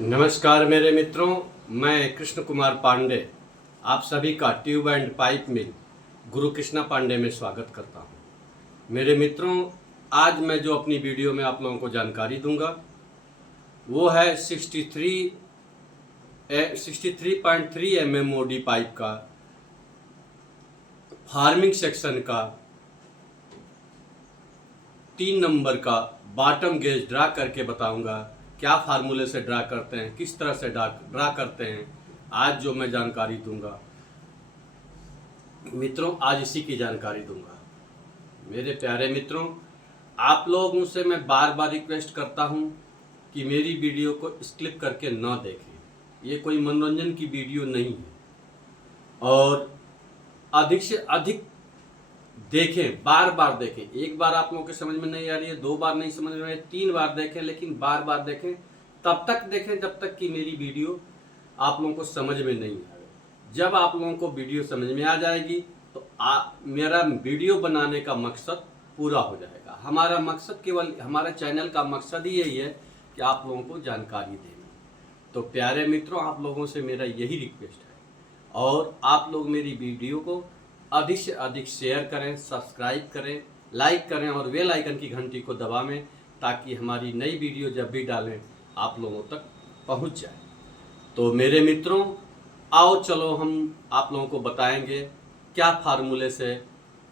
नमस्कार मेरे मित्रों, मैं कृष्ण कुमार पांडे आप सभी का ट्यूब एंड पाइप मिल गुरु कृष्णा पांडे में स्वागत करता हूं। मेरे मित्रों, आज मैं जो अपनी वीडियो में आप लोगों को जानकारी दूंगा वो है 63.3 MMOD पाइप का फार्मिंग सेक्शन का 3 नंबर का बॉटम गेज ड्रा करके बताऊंगा। क्या फार्मूले से ड्रा करते हैं, किस तरह से ड्रा करते हैं, आज जो मैं जानकारी दूंगा मित्रों, आज इसी की जानकारी दूंगा। मेरे प्यारे मित्रों, आप लोगों से मैं बार बार रिक्वेस्ट करता हूं कि मेरी वीडियो को स्किप करके ना देखें। ये कोई मनोरंजन की वीडियो नहीं है और अधिक से अधिक देखें, बार बार देखें। एक बार आप लोगों के समझ में नहीं आ रही है, 2 बार नहीं समझ में आ रही है, 3 बार देखें, लेकिन बार बार देखें। तब तक देखें जब तक कि मेरी वीडियो आप लोगों को समझ में नहीं आए। जब आप लोगों को वीडियो समझ में आ जाएगी तो मेरा वीडियो बनाने का मकसद पूरा हो जाएगा। हमारा मकसद, केवल हमारे चैनल का मकसद ही यही है कि आप लोगों को जानकारी देना। तो प्यारे मित्रों, आप लोगों से मेरा यही रिक्वेस्ट है और आप लोग मेरी वीडियो को अधिक से अधिक शेयर करें, सब्सक्राइब करें, लाइक करें और बेल आइकन की घंटी को दबावें ताकि हमारी नई वीडियो जब भी डालें आप लोगों तक पहुंच जाए। तो मेरे मित्रों, आओ चलो हम आप लोगों को बताएंगे क्या फार्मूले से,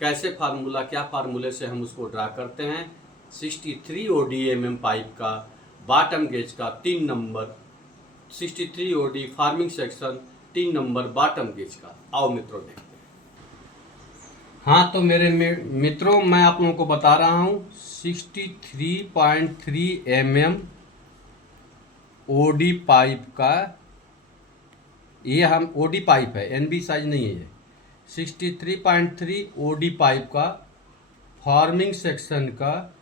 क्या फार्मूले से हम उसको ड्रा करते हैं। 63 ODM पाइप का बॉटम गेज का 3 number 63 OD farming section 3 number bottom gauge का। आओ मित्रों देखते हैं। हाँ, तो मेरे मित्रों, मैं आप लोगों को बता रहा हूँ 63.3 mm OD पाइप का, ये हम OD पाइप है, NB साइज नहीं है ये। 63.3 OD पाइप का फार्मिंग सेक्शन का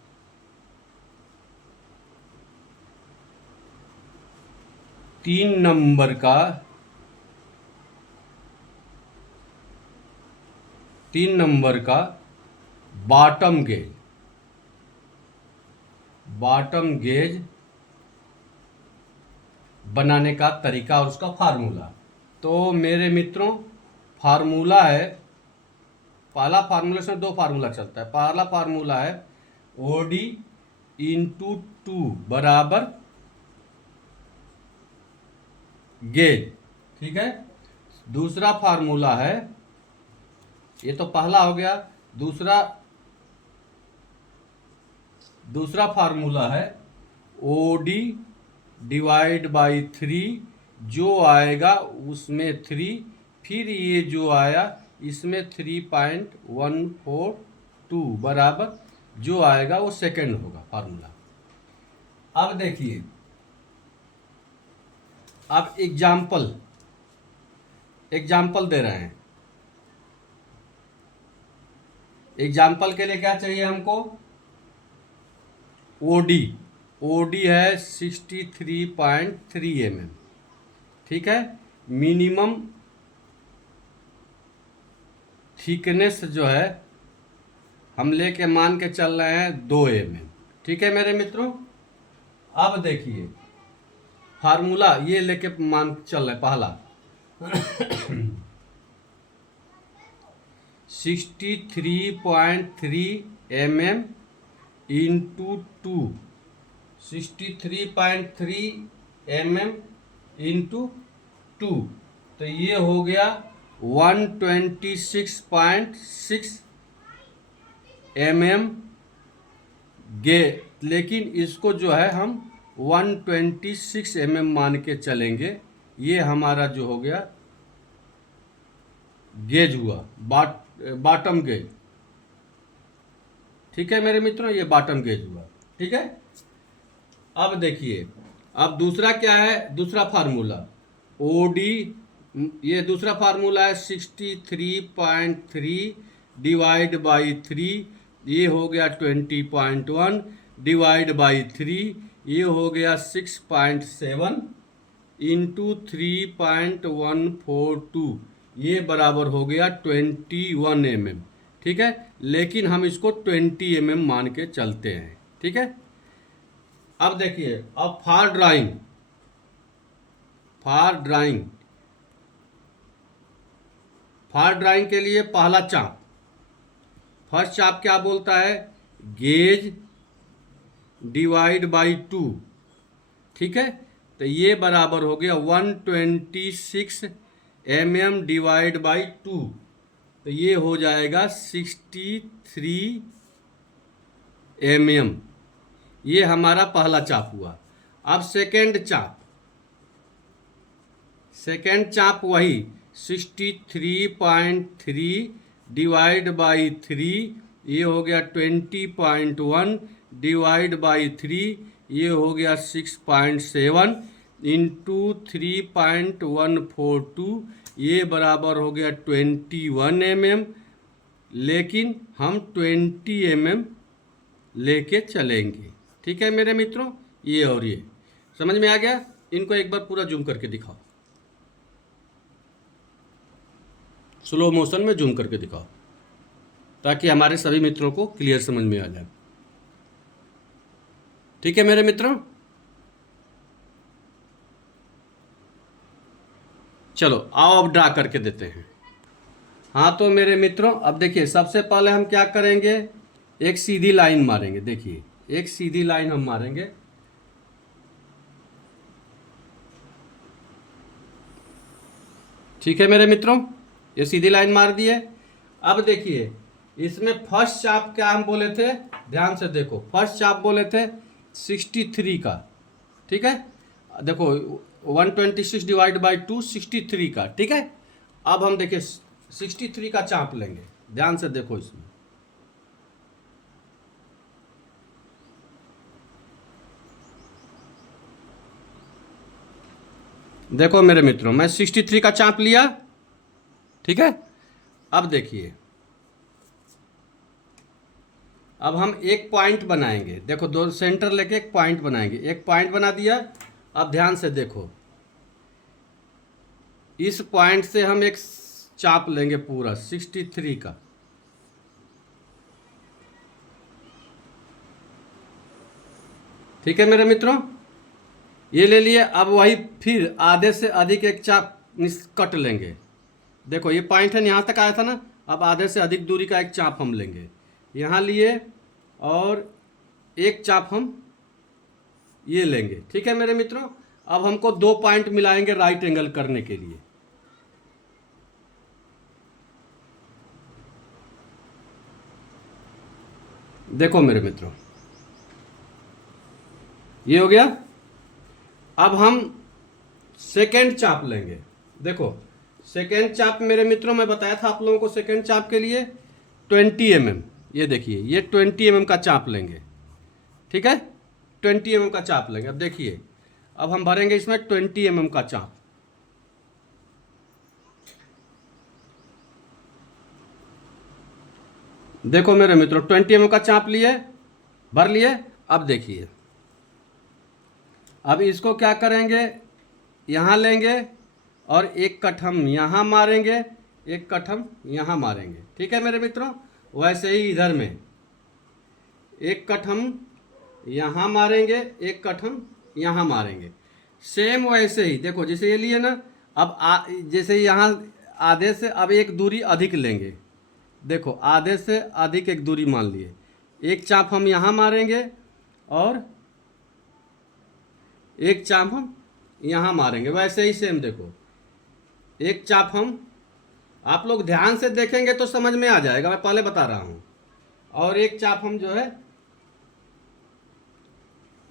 3 नंबर का 3 नंबर का बॉटम गेज बनाने का तरीका और उसका फार्मूला। तो मेरे मित्रों, फार्मूला है, पहला फार्मूला से 2 फार्मूला चलता है। पहला फार्मूला है OD इंटू 2 बराबर गेज, ठीक है। दूसरा फार्मूला है, ये तो पहला हो गया। दूसरा फार्मूला है OD डिवाइड बाई 3, जो आएगा उसमें 3, फिर ये जो आया इसमें 3.142 बराबर जो आएगा वो सेकंड होगा फार्मूला। अब देखिए, अब एग्जाम्पल दे रहे हैं। एग्जाम्पल के लिए क्या चाहिए हमको? OD है 63.3 mm, ठीक है। मिनिमम थिकनेस जो है हम लेके मान के चल रहे हैं 2 mm, ठीक है मेरे मित्रों। अब देखिए फार्मूला ये लेके मान चल रहे हैं, पहला 63.3 mm इंटू 2, 63.3 mm इंटू 2, तो ये हो गया 126.6 mm गे, लेकिन इसको जो है हम 126 mm मान के चलेंगे। ये हमारा जो हो गया गेज हुआ, बॉटम गेज, ठीक है मेरे मित्रों, ये बॉटम गेज हुआ, ठीक है। अब देखिए, अब दूसरा क्या है? दूसरा फार्मूला OD, ये दूसरा फार्मूला है 63.3 डिवाइड बाई 3, ये हो गया 20.1 डिवाइड बाई 3, ये हो गया 6.7 इंटू 3.142, ये बराबर हो गया 21 mm, ठीक है। लेकिन हम इसको 20 mm मान के चलते हैं, ठीक है। अब देखिए, अब फॉर ड्राइंग फॉर ड्राइंग के लिए पहला चाप, फर्स्ट चाप क्या बोलता है, गेज डिवाइड बाई 2, ठीक है। तो ये बराबर हो गया 126 mm डिवाइड बाई 2, तो ये हो जाएगा 63 mm। ये हमारा पहला चाप हुआ। अब सेकेंड चाप वही 63.3 डिवाइड बाई 3, ये हो गया 20.1 डिवाइड बाई 3, ये हो गया 6.7 इंटू 3.142, ये बराबर हो गया 21 mm। लेकिन हम 20 mm लेके चलेंगे, ठीक है मेरे मित्रों। ये और ये समझ में आ गया। इनको एक बार पूरा जूम करके दिखाओ, स्लो मोशन में जूम करके दिखाओ, ताकि हमारे सभी मित्रों को क्लियर समझ में आ जाए, ठीक है मेरे मित्रों। चलो आओ अब ड्रा करके देते हैं। हाँ तो मेरे मित्रों अब देखिए, सबसे पहले हम क्या करेंगे, एक सीधी लाइन मारेंगे। देखिए एक सीधी लाइन हम मारेंगे, ठीक है मेरे मित्रों, ये सीधी लाइन मार दिए। अब देखिए इसमें फर्स्ट चाप क्या हम बोले थे, ध्यान से देखो, फर्स्ट चाप बोले थे 63 का, ठीक है। देखो 126 डिवाइड बाई 2 63 का, ठीक है। अब हम देखिए 63 का चाप लेंगे, ध्यान से देखो इसमें, देखो मेरे मित्रों मैं 63 का चाप लिया, ठीक है। अब देखिए अब हम एक पॉइंट बनाएंगे, देखो दो सेंटर लेके एक पॉइंट बनाएंगे, एक पॉइंट बना दिया। अब ध्यान से देखो, इस पॉइंट से हम एक चाप लेंगे पूरा 63 का, ठीक है मेरे मित्रों, ये ले लिए। अब वही फिर आधे से अधिक एक चाप कट लेंगे। देखो ये पॉइंट है, यहाँ तक आया था ना, अब आधे से अधिक दूरी का एक चाप हम लेंगे, यहाँ लिए, और एक चाप हम ये लेंगे, ठीक है मेरे मित्रों। अब हमको दो पॉइंट मिलाएंगे राइट एंगल करने के लिए। देखो मेरे मित्रों ये हो गया। अब हम सेकेंड चाप लेंगे। देखो सेकेंड चाप मेरे मित्रों मैं बताया था आप लोगों को, सेकेंड चाप के लिए 20 mm, ये देखिए ये 20 mm का चाप लेंगे, ठीक है, 20 mm का चाप लेंगे। अब देखिए अब हम भरेंगे इसमें 20 mm का चाप, देखो मेरे मित्रों 20 mm का चाप लिए, भर लिए। अब देखिए अब इसको क्या करेंगे, यहाँ लेंगे और एक कट हम यहाँ मारेंगे, एक कट हम यहाँ मारेंगे, ठीक है मेरे मित्रों। वैसे ही इधर में एक कट हम यहाँ मारेंगे, एक कट हम यहाँ मारेंगे, सेम वैसे ही। देखो जैसे ये लिए ना, अब जैसे यहाँ आधे से अब एक दूरी अधिक लेंगे, देखो आधे से अधिक एक दूरी मान लिए, एक चाप हम यहाँ मारेंगे और एक चाप हम यहाँ मारेंगे, वैसे ही सेम। देखो एक चाप हम, आप लोग ध्यान से देखेंगे तो समझ में आ जाएगा, मैं पहले बता रहा हूँ, और एक चाप हम जो है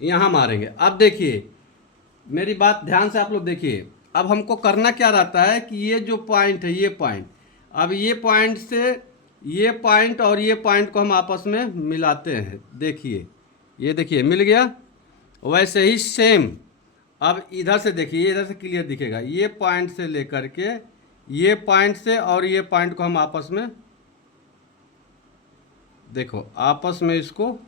यहाँ मारेंगे। अब देखिए मेरी बात ध्यान से आप लोग देखिए, अब हमको करना क्या रहता है कि ये जो पॉइंट है, ये पॉइंट, अब ये पॉइंट से ये पॉइंट और ये पॉइंट को हम आपस में मिलाते हैं। देखिए ये देखिए मिल गया। वैसे ही सेम अब इधर से देखिए, इधर से क्लियर दिखेगा, ये पॉइंट से लेकर के ये पॉइंट से और ये पॉइंट को हम आपस में, देखो आपस में इसको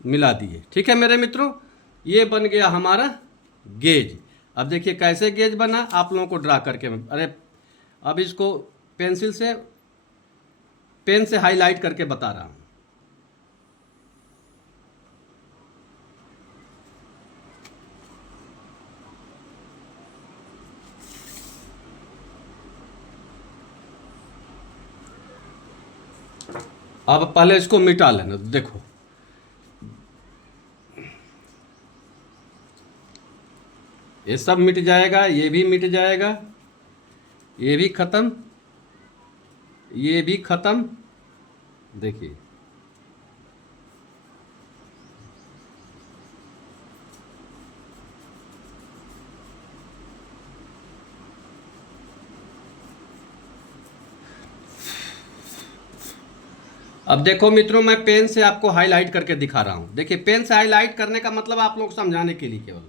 मिला दिए, ठीक है मेरे मित्रों। ये बन गया हमारा गेज। अब देखिए कैसे गेज बना, आप लोगों को ड्रा करके अरे अब इसको पेंसिल से, पेन से हाईलाइट करके बता रहा हूँ। अब पहले इसको मिटा लेना। देखो ये सब मिट जाएगा, ये भी मिट जाएगा, ये भी खत्म, ये भी खत्म। देखिए अब देखो मित्रों, मैं पेन से आपको हाईलाइट करके दिखा रहा हूं। देखिए पेन से हाईलाइट करने का मतलब आप लोग को समझाने के लिए केवल।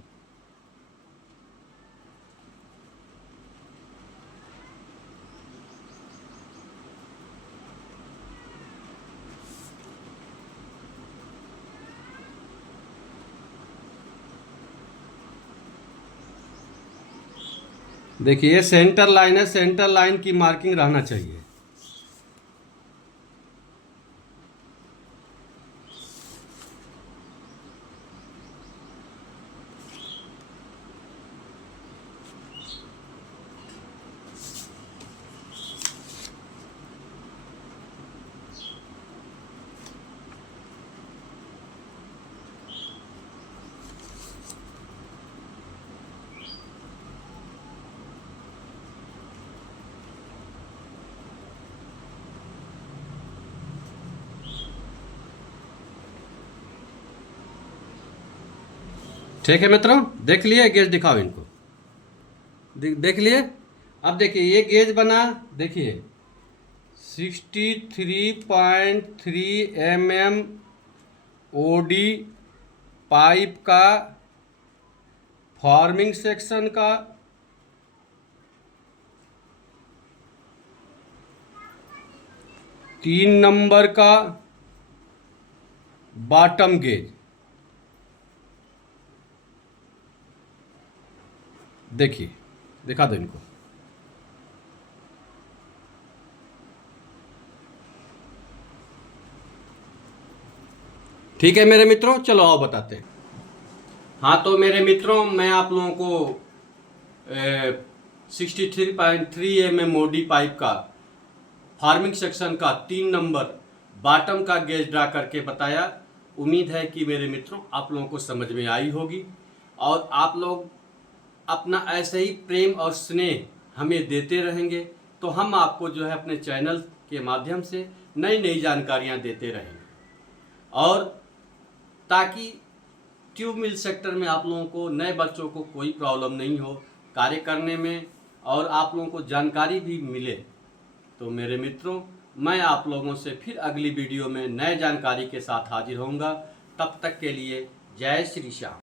देखिए ये सेंटर लाइन है, सेंटर लाइन की मार्किंग रहना चाहिए। ठीक है मित्रों, देख लिए गेज, दिखाओ इनको। देख लिए। अब देखिए ये गेज बना, देखिए 63.3 mm ओडी पाइप का, फॉर्मिंग सेक्शन का, 3 नंबर का बॉटम गेज। देखिए दिखा दो इनको। ठीक है मेरे मित्रों, चलो आओ बताते हैं। हाँ तो मेरे मित्रों, मैं आप लोगों को 63.3 mm ओडी पाइप का, फार्मिंग सेक्शन का 3 नंबर बॉटम का गेज ड्रा करके बताया। उम्मीद है कि मेरे मित्रों आप लोगों को समझ में आई होगी, और आप लोग अपना ऐसे ही प्रेम और स्नेह हमें देते रहेंगे तो हम आपको जो है अपने चैनल के माध्यम से नई नई जानकारियां देते रहेंगे, और ताकि ट्यूब मिल सेक्टर में आप लोगों को, नए बच्चों को कोई प्रॉब्लम नहीं हो कार्य करने में, और आप लोगों को जानकारी भी मिले। तो मेरे मित्रों, मैं आप लोगों से फिर अगली वीडियो में नए जानकारी के साथ हाजिर होऊंगा। तब तक के लिए जय श्री श्याम।